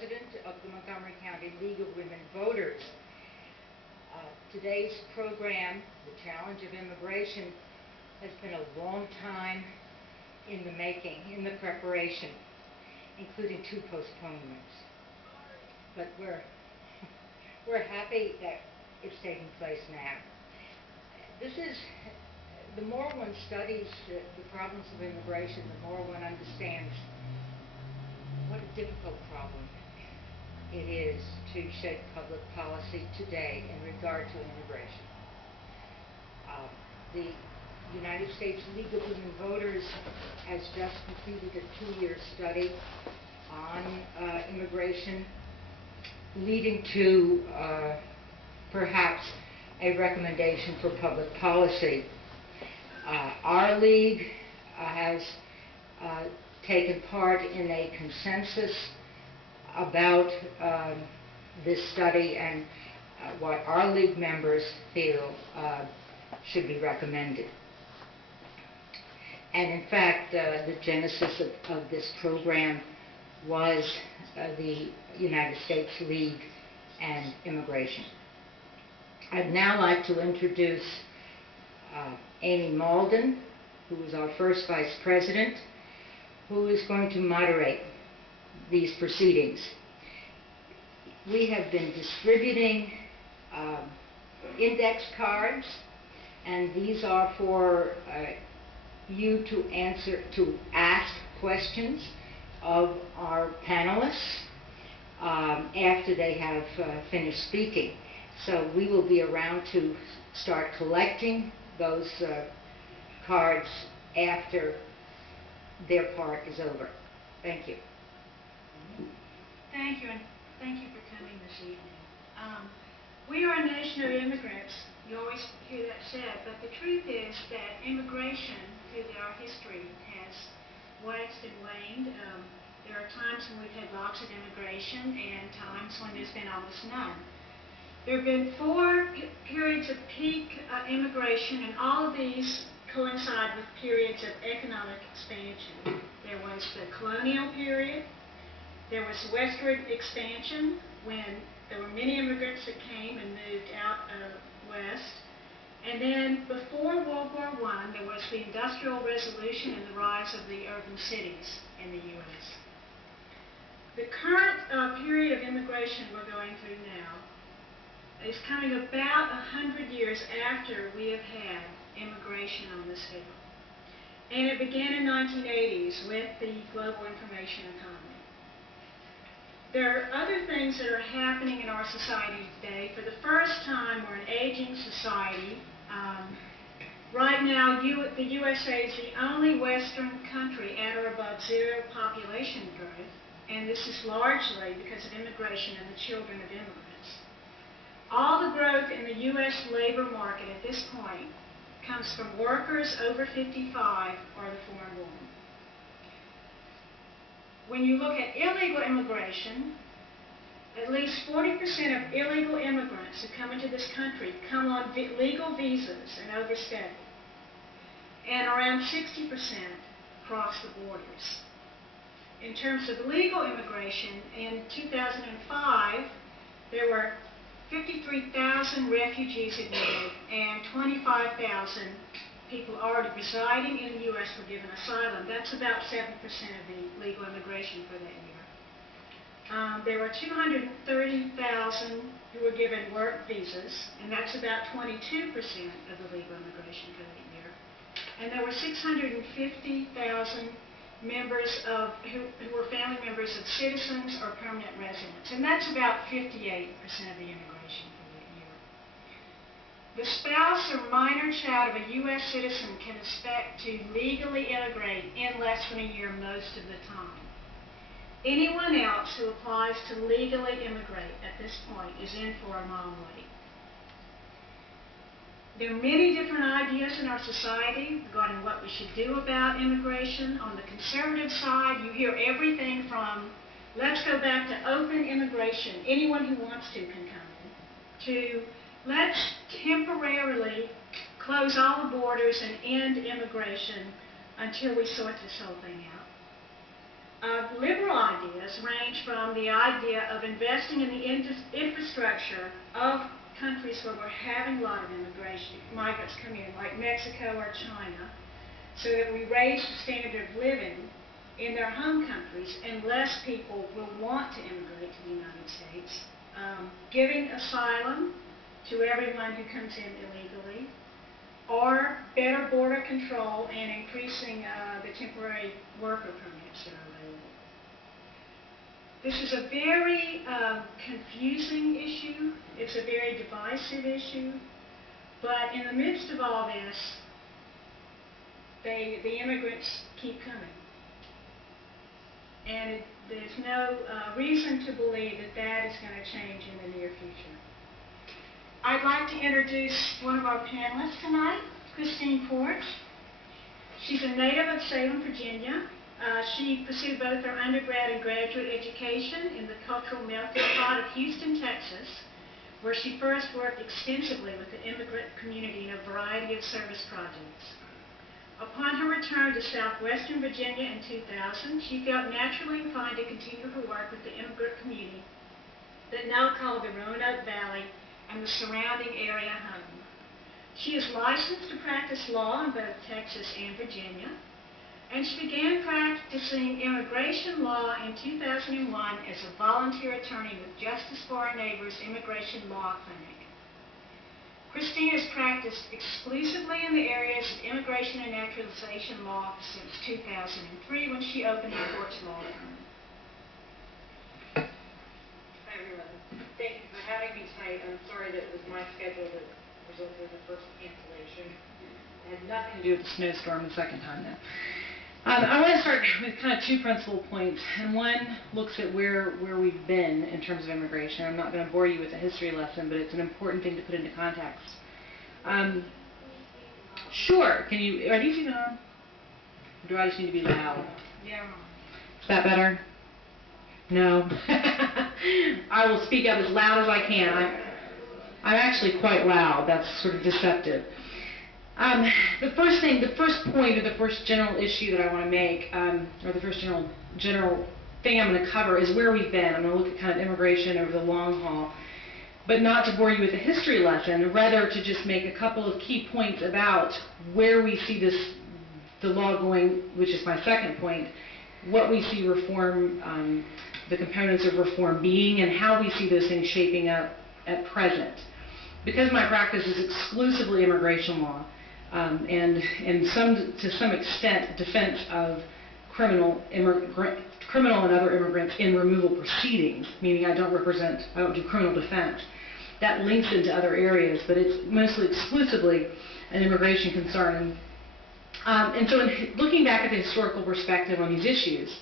President of the Montgomery County League of Women Voters. Today's program, The Challenge of Immigration, has been a long time in the making, in the preparation, including 2 postponements. But we're happy that it's taking place now. The more one studies the problems of immigration, the more one understands what a difficult problem it is to shape public policy today in regard to immigration. The United States League of Women Voters has just completed a 2-year study on immigration, leading to perhaps a recommendation for public policy. Our league has taken part in a consensus about this study and what our league members feel should be recommended. And in fact, the genesis of this program was the United States League and immigration. I'd now like to introduce Amy Malden, who is our first Vice President, who is going to moderate these proceedings. We have been distributing index cards, and these are for you to ask questions of our panelists after they have finished speaking. So we will be around to start collecting those cards after their part is over. Thank you. Thank you, and thank you for coming this evening. We are a nation of immigrants. You always hear that said, but the truth is that immigration through our history has waxed and waned. There are times when we've had lots of immigration and times when there's been almost none. There have been 4 periods of peak immigration, and all of these coincide with periods of economic expansion. There was the colonial period. There was westward expansion when there were many immigrants that came and moved out west. And then before World War I, there was the Industrial Revolution and the rise of the urban cities in the U.S. The current period of immigration we're going through now is coming about 100 years after we have had immigration on this scale. And it began in the 1980s with the global information economy. There are other things that are happening in our society today. For the first time, we're an aging society. Right now, the USA is the only Western country at or above 0 population growth, and this is largely because of immigration and the children of immigrants. All the growth in the U.S. labor market at this point comes from workers over 55 or the foreign-born. When you look at illegal immigration, at least 40% of illegal immigrants who come into this country come on legal visas and overstay. And around 60% cross the borders. In terms of legal immigration, in 2005, there were 53,000 refugees admitted and 25,000 people already residing in the U.S. were given asylum. That's about 7% of the legal immigration for that year. There were 230,000 who were given work visas, and that's about 22% of the legal immigration for that year. And there were 650,000 members who were family members of citizens or permanent residents, and that's about 58% of the immigration for that year. The spouse or minor child of a U.S. citizen can expect to legally immigrate in less than a year most of the time. Anyone else who applies to legally immigrate at this point is in for a long wait. There are many different ideas in our society regarding what we should do about immigration. On the conservative side, you hear everything from let's go back to open immigration, anyone who wants to can come in, to let's temporarily close all the borders and end immigration until we sort this whole thing out. liberal ideas range from the idea of investing in the infrastructure of countries where we're having a lot of migrants come in, like Mexico or China, so that we raise the standard of living in their home countries and less people will want to immigrate to the United States. Giving asylum to everyone who comes in illegally, or better border control and increasing the temporary worker permits that are available. This is a very confusing issue. It's a very divisive issue. But in the midst of all this, the immigrants keep coming. And there's no reason to believe that that is going to change in the near future. I'd like to introduce one of our panelists tonight, Christine Porch. She's a native of Salem, Virginia. She pursued both her undergrad and graduate education in the cultural melting pot of Houston, Texas, where she first worked extensively with the immigrant community in a variety of service projects. Upon her return to southwestern Virginia in 2000, she felt naturally inclined to continue her work with the immigrant community that now called the Roanoke Valley and the surrounding area home. She is licensed to practice law in both Texas and Virginia, and she began practicing immigration law in 2001 as a volunteer attorney with Justice for Our Neighbors Immigration Law Clinic. Christine has practiced exclusively in the areas of immigration and naturalization law since 2003 when she opened the Porch Law Firm. Hi everyone. Thank you for having me tonight. I'm sorry that it was my schedule that resulted in the first cancellation. It had nothing to do with the snowstorm the second time though. I want to start with kind of two principal points, and one looks at where we've been in terms of immigration. I'm not going to bore you with a history lesson, but it's an important thing to put into context. Sure, are these even on? Or do I just need to be loud? Yeah. Is that better? No. I will speak up as loud as I can. I'm actually quite loud. That's sort of deceptive. The first point, or the first general issue that I want to make, or the first general thing I'm going to cover is where we've been. I'm going to look at kind of immigration over the long haul, but not to bore you with a history lesson, rather to just make a couple of key points about where we see the law going, which is my second point, what we see reform, the components of reform being, and how we see those things shaping up at present. Because my practice is exclusively immigration law, and to some extent defense of criminal and other immigrants in removal proceedings, meaning I don't do criminal defense. That links into other areas, but it's mostly exclusively an immigration concern. And so in looking back at the historical perspective on these issues,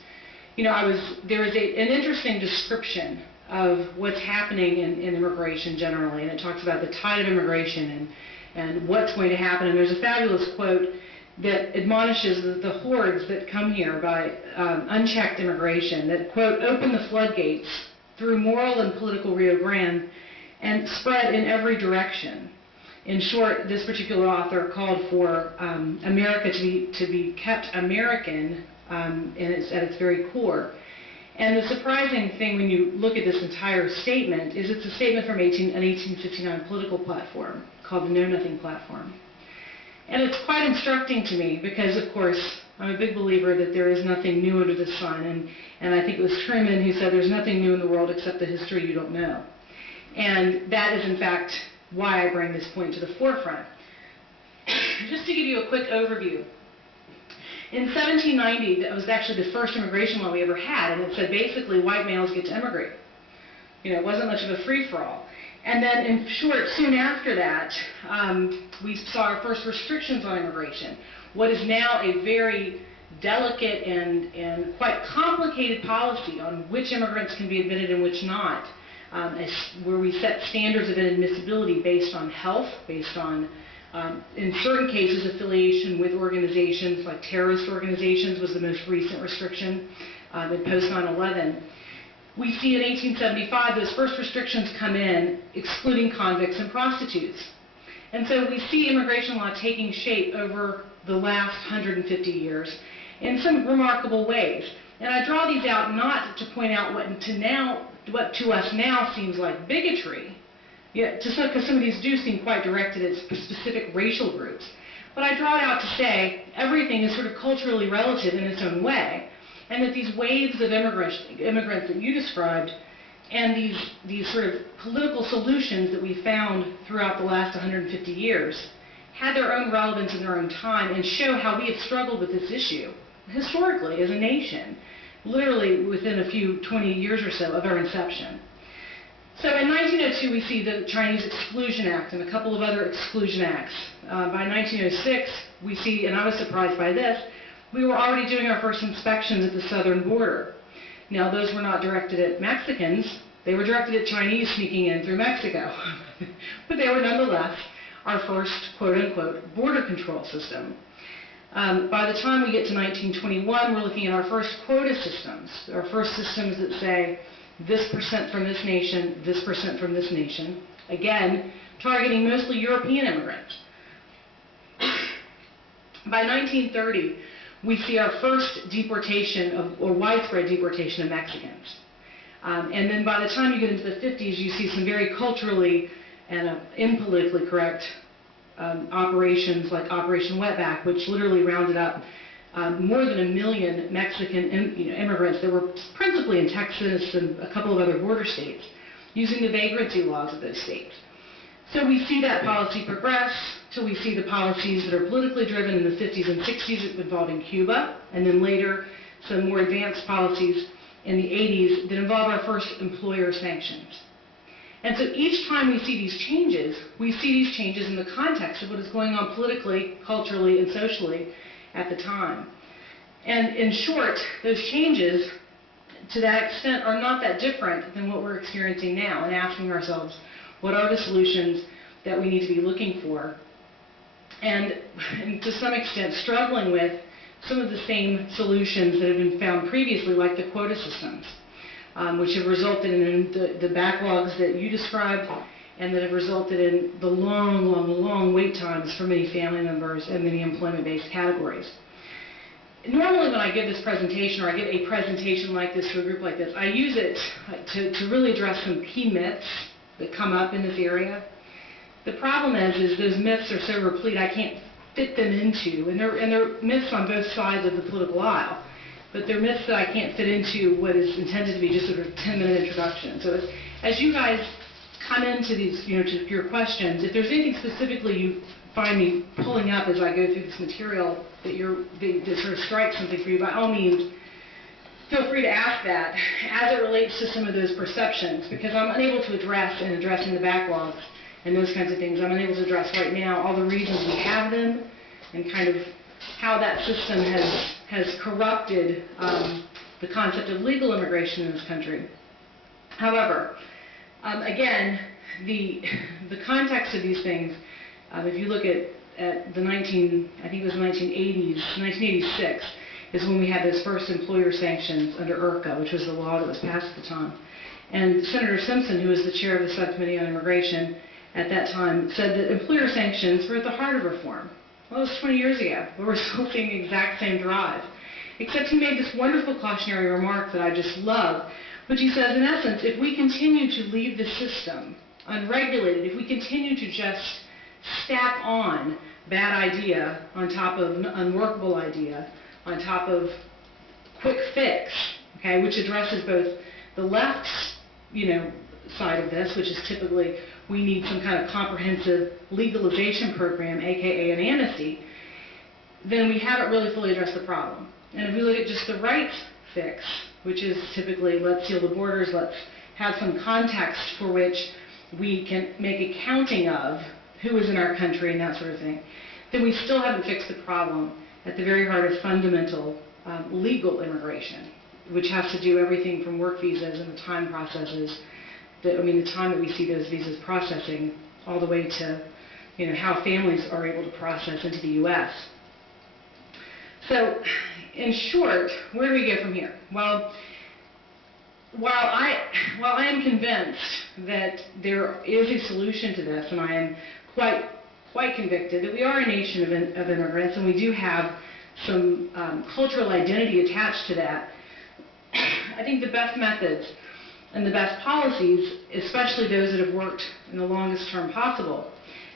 there is an interesting description of what's happening in immigration generally, and it talks about the tide of immigration and what's going to happen. And there's a fabulous quote that admonishes the hordes that come here by unchecked immigration that, quote, open the floodgates through moral and political Rio Grande and spread in every direction. In short, this particular author called for America to be kept American at its very core. And the surprising thing when you look at this entire statement is it's a statement from an 1859 political platform called the Know Nothing Platform. And it's quite instructing to me because, of course, I'm a big believer that there is nothing new under the sun. And I think it was Truman who said there's nothing new in the world except the history you don't know. And that is, in fact, why I bring this point to the forefront. Just to give you a quick overview. In 1790, that was actually the first immigration law we ever had, and it said basically white males get to immigrate. It wasn't much of a free-for-all. And then, in short, soon after that, we saw our first restrictions on immigration. What is now a very delicate and quite complicated policy on which immigrants can be admitted and which not, where we set standards of admissibility based on health, based on in certain cases, affiliation with organizations like terrorist organizations was the most recent restriction in post 9/11. We see in 1875 those first restrictions come in, excluding convicts and prostitutes. And so we see immigration law taking shape over the last 150 years in some remarkable ways. And I draw these out not to point out what to us now seems like bigotry, because some of these do seem quite directed at specific racial groups. But I draw it out to say everything is sort of culturally relative in its own way, and that these waves of immigrants that you described, and these sort of political solutions that we found throughout the last 150 years, had their own relevance in their own time and show how we have struggled with this issue historically as a nation, literally within a few 20 years or so of our inception. So in 1902 we see the Chinese Exclusion Act and a couple of other exclusion acts. By 1906 we see, and I was surprised by this, we were already doing our first inspections at the southern border. Now those were not directed at Mexicans, they were directed at Chinese sneaking in through Mexico. But they were nonetheless our first quote-unquote border control system. By the time we get to 1921, we're looking at our first quota systems, our first systems that say this percent from this nation, this percent from this nation, again, targeting mostly European immigrants. By 1930, we see our first deportation or widespread deportation of Mexicans. And then by the time you get into the 50s, you see some very culturally and impolitically correct operations like Operation Wetback, which literally rounded up more than 1 million Mexican immigrants that were principally in Texas and a couple of other border states, using the vagrancy laws of those states. So we see that policy progress till we see the policies that are politically driven in the 50s and 60s involving Cuba, and then later some more advanced policies in the 80s that involve our first employer sanctions. And so each time we see these changes in the context of what is going on politically, culturally, and socially at the time. And in short, those changes, to that extent, are not that different than what we're experiencing now, and asking ourselves, what are the solutions that we need to be looking for? And to some extent, struggling with some of the same solutions that have been found previously, like the quota systems, which have resulted in the backlogs that you described, and that have resulted in the long wait times for many family members and many employment-based categories. Normally when I give this presentation, or I give a presentation like this to a group like this, I use it to really address some key myths that come up in this area. The problem is those myths are so replete I can't fit them into, and they're myths on both sides of the political aisle, but they're myths that I can't fit into what is intended to be just sort of a 10-minute introduction. So as you guys come into these, to your questions, if there's anything specifically you find me pulling up as I go through this material that sort of strikes something for you, by all means, feel free to ask that as it relates to some of those perceptions, because I'm unable to address in addressing the backlogs and those kinds of things. I'm unable to address right now all the reasons we have them and kind of how that system has corrupted the concept of legal immigration in this country. However, again, the context of these things, if you look at the I think it was 1986, is when we had those first employer sanctions under IRCA, which was the law that was passed at the time. And Senator Simpson, who was the chair of the Subcommittee on Immigration at that time, said that employer sanctions were at the heart of reform. Well, it was 20 years ago, but we're still seeing the exact same drive. Except he made this wonderful cautionary remark that I just love, which he says, in essence, if we continue to leave the system unregulated, if we continue to just stack on bad idea on top of unworkable idea, on top of quick fix, okay, which addresses both the left's, side of this, which is typically we need some kind of comprehensive legalization program, aka an amnesty, then we haven't really fully addressed the problem. And if we look at just the right fix, which is typically let's seal the borders, let's have some context for which we can make a counting of who is in our country and that sort of thing, then we still haven't fixed the problem at the very heart of fundamental legal immigration, which has to do everything from work visas and the time processes, the time that we see those visas processing, all the way to how families are able to process into the U.S. So, in short, where do we go from here? Well, while I am convinced that there is a solution to this, and I am quite convicted that we are a nation of immigrants, and we do have some cultural identity attached to that, I think the best methods and the best policies, especially those that have worked in the longest term possible,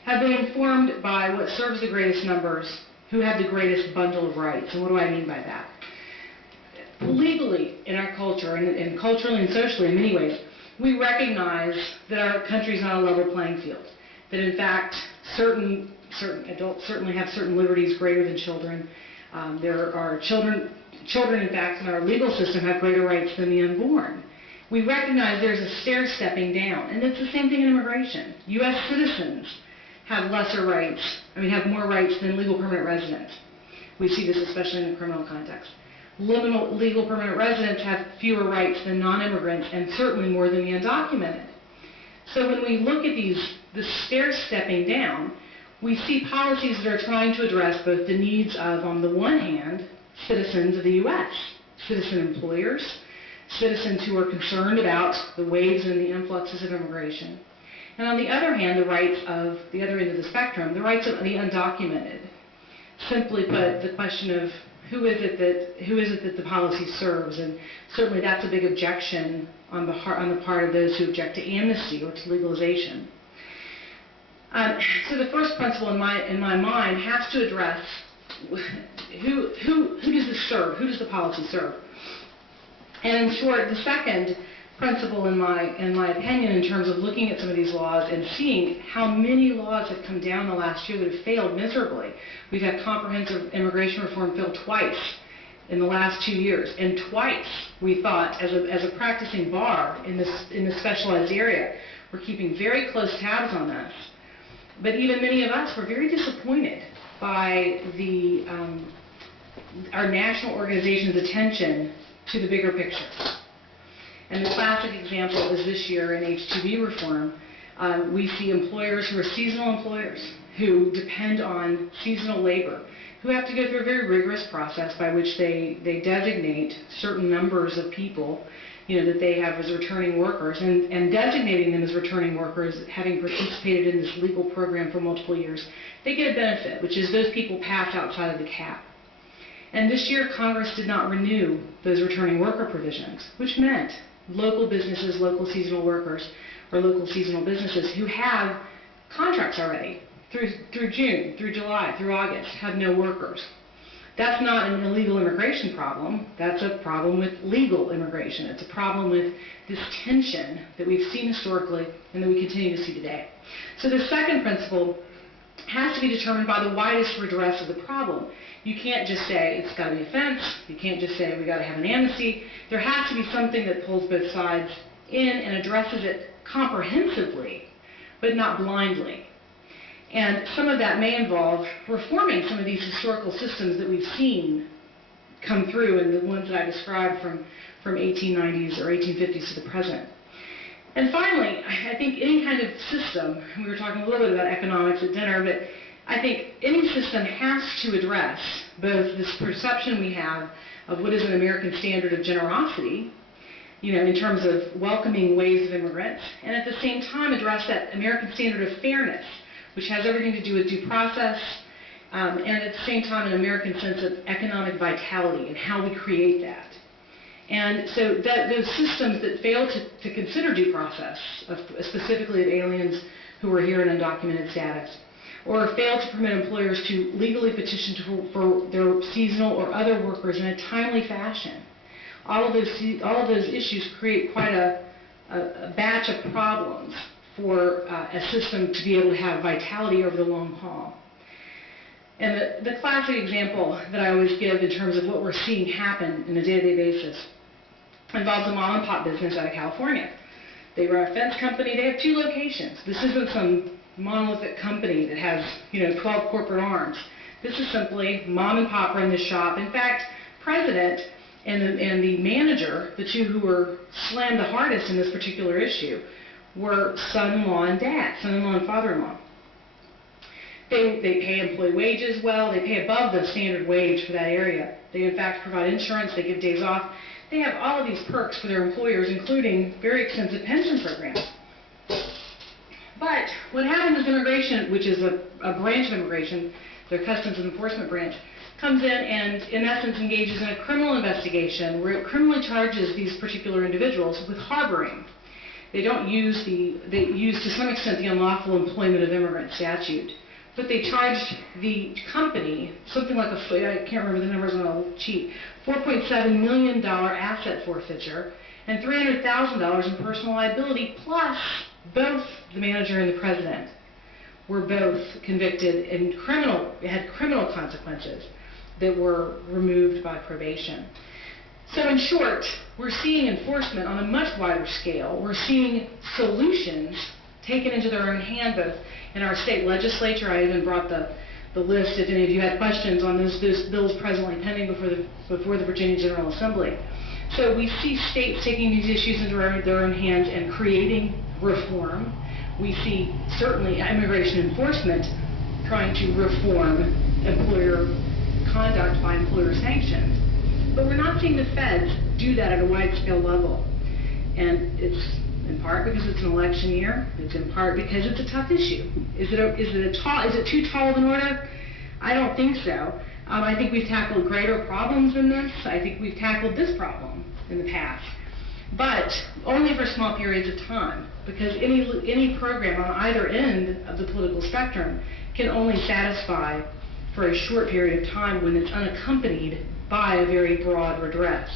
have been informed by what serves the greatest numbers, who have the greatest bundle of rights. And what do I mean by that? Legally, in our culture, and culturally and socially in many ways, we recognize that our country is not a level playing field. That in fact, certain adults certainly have certain liberties greater than children. There are children in fact in our legal system have greater rights than the unborn. We recognize there's a stair-stepping down, and it's the same thing in immigration. U.S. citizens have lesser rights, have more rights than legal permanent residents. We see this especially in the criminal context. Legal permanent residents have fewer rights than non-immigrants, and certainly more than the undocumented. So when we look at the stair-stepping down, we see policies that are trying to address both the needs of, on the one hand, citizens of the U.S., citizen employers, citizens who are concerned about the waves and the influxes of immigration, and on the other hand, the rights of the other end of the spectrum, the rights of the undocumented. Simply put, the question of who is it that the policy serves, and certainly that's a big objection on the part of those who object to amnesty or to legalization. So the first principle in my mind has to address who does this serve? Who does the policy serve? And in short, the second principle in my opinion, in terms of looking at some of these laws and seeing how many laws have come down the last year that have failed miserably. We've had comprehensive immigration reform fail twice in the last 2 years, and twice we thought, as a practicing bar in this specialized area, we're keeping very close tabs on this. But even many of us were very disappointed by our national organization's attention to the bigger picture. And the classic example is this year in H-2B reform. We see employers who are seasonal employers who depend on seasonal labor, who have to go through a very rigorous process by which they designate certain numbers of people that they have as returning workers, and designating them as returning workers, having participated in this legal program for multiple years, they get a benefit, which is those people pass outside of the cap. And this year, Congress did not renew those returning worker provisions, which meant local businesses, local seasonal workers, or local seasonal businesses who have contracts already through June, through July, through August, have no workers. That's not an illegal immigration problem. That's a problem with legal immigration. It's a problem with this tension that we've seen historically and that we continue to see today. So the second principle has to be determined by the widest redress of the problem. You can't just say it's got to be a fence. You can't just say we got to have an amnesty. There has to be something that pulls both sides in and addresses it comprehensively, but not blindly. And some of that may involve reforming some of these historical systems that we've seen come through, and the ones that I described from 1890s or 1850s to the present. And finally, I think any kind of system, we were talking a little bit about economics at dinner, but I think any system has to address both this perception we have of what is an American standard of generosity, in terms of welcoming waves of immigrants, and at the same time address that American standard of fairness, which has everything to do with due process, and at the same time an American sense of economic vitality and how we create that. And so those systems that fail to consider due process, specifically of aliens who are here in undocumented status, or fail to permit employers to legally petition for their seasonal or other workers in a timely fashion, all of those issues create quite a batch of problems for a system to be able to have vitality over the long haul. And the classic example that I always give in terms of what we're seeing happen on a day-to-day basis involves a mom-and-pop business out of California. They run a fence company. They have 2 locations. This isn't some monolithic company that has 12 corporate arms. This is simply mom-and-pop run this shop. In fact, president and the manager, the 2 who were slammed the hardest in this particular issue, were son-in-law and dad, son-in-law and father-in-law. They pay employee wages well. They pay above the standard wage for that area. They, in fact, provide insurance. They give days off. They have all of these perks for their employers, including very extensive pension programs. But what happens is immigration, which is a branch of immigration, their customs and enforcement branch, comes in and, in essence, engages in a criminal investigation where it criminally charges these particular individuals with harboring. They use to some extent the unlawful employment of immigrants statute, but they charged the company something like I can't remember the numbers on the sheet, $4.7 million asset forfeiture and $300,000 in personal liability, plus both the manager and the president were both convicted and had criminal consequences that were removed by probation. So in short, we're seeing enforcement on a much wider scale. We're seeing solutions taken into their own hand, both in our state legislature. I even brought the list, if any of you had questions on those bills presently pending before the Virginia General Assembly. So we see states taking these issues into their own hands and creating reform. We see certainly immigration enforcement trying to reform employer conduct by employer sanctions. But we're not seeing the feds do that at a wide-scale level. And it's in part because it's an election year. It's in part because it's a tough issue. Is it too tall of an order? I don't think so. I think we've tackled greater problems than this. I think we've tackled this problem in the past. But only for small periods of time, because any program on either end of the political spectrum can only satisfy for a short period of time when it's unaccompanied by a very broad redress.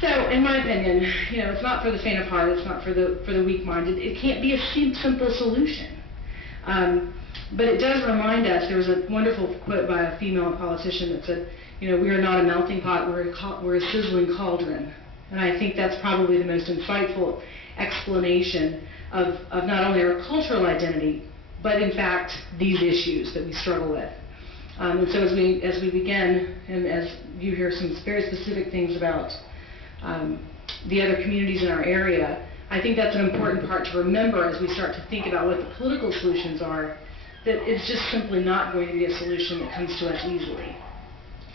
So, in my opinion, it's not for the faint of heart. It's not for the weak-minded. It can't be a simple solution. But it does remind us. There was a wonderful quote by a female politician that said, "We are not a melting pot. We're a sizzling cauldron." And I think that's probably the most insightful explanation of not only our cultural identity, but in fact these issues that we struggle with. And so as we begin, and as you hear some very specific things about the other communities in our area, I think that's an important part to remember as we start to think about what the political solutions are, that it's just simply not going to be a solution that comes to us easily.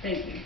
Thank you.